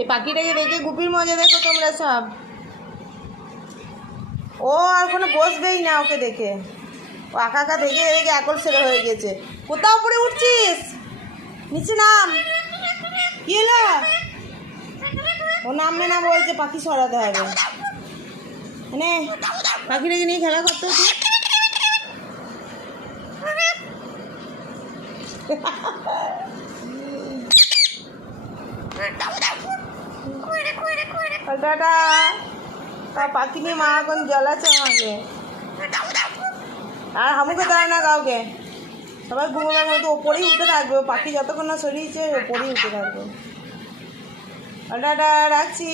এই পাখিটাকে দেখে গুপির মজা দেখো তোমরা সব। ও আর কোনো বসবেই না ওকে দেখে, ও আঁকা আঁকা দেখে দেখে একল সেরে হয়ে গেছে। কোথাও উপরে উঠছিস, নিচে নাম। কি এলো? ও নামবে না বলছে, পাখি সরাতে হবে। মানে পাখিটাকে নিয়ে খেলা করতে হচ্ছে। টাটা। পাখি নিয়ে মা এখন জ্বলাচ্ছে আমাকে, আর হামুকে দেয় না কাউকে। সবাই ঘুমোবার মতো ওপরেই উঠে থাকবে, পাখি যতক্ষণ না সরিয়েছে ওপরেই উঠে থাকবে। টাটা, রাখছি।